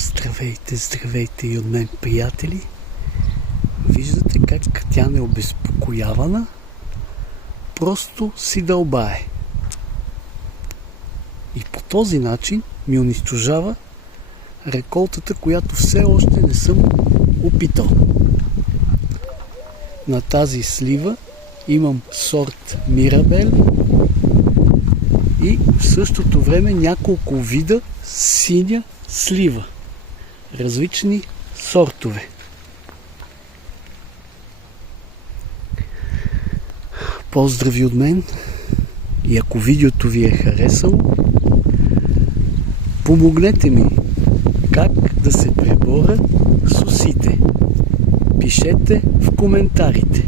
Здравейте, здравейте и от мен, приятели! Виждате как тя не е обезпокоявана, просто си дълбае. И по този начин ми унищожава реколтата, която все още не съм опитал. На тази слива имам сорт Мирабел и в същото време няколко вида синя слива. Различни сортове. Поздрави от мен и ако видеото ви е харесало, помогнете ми как да се преборя с усите. Пишете в коментарите.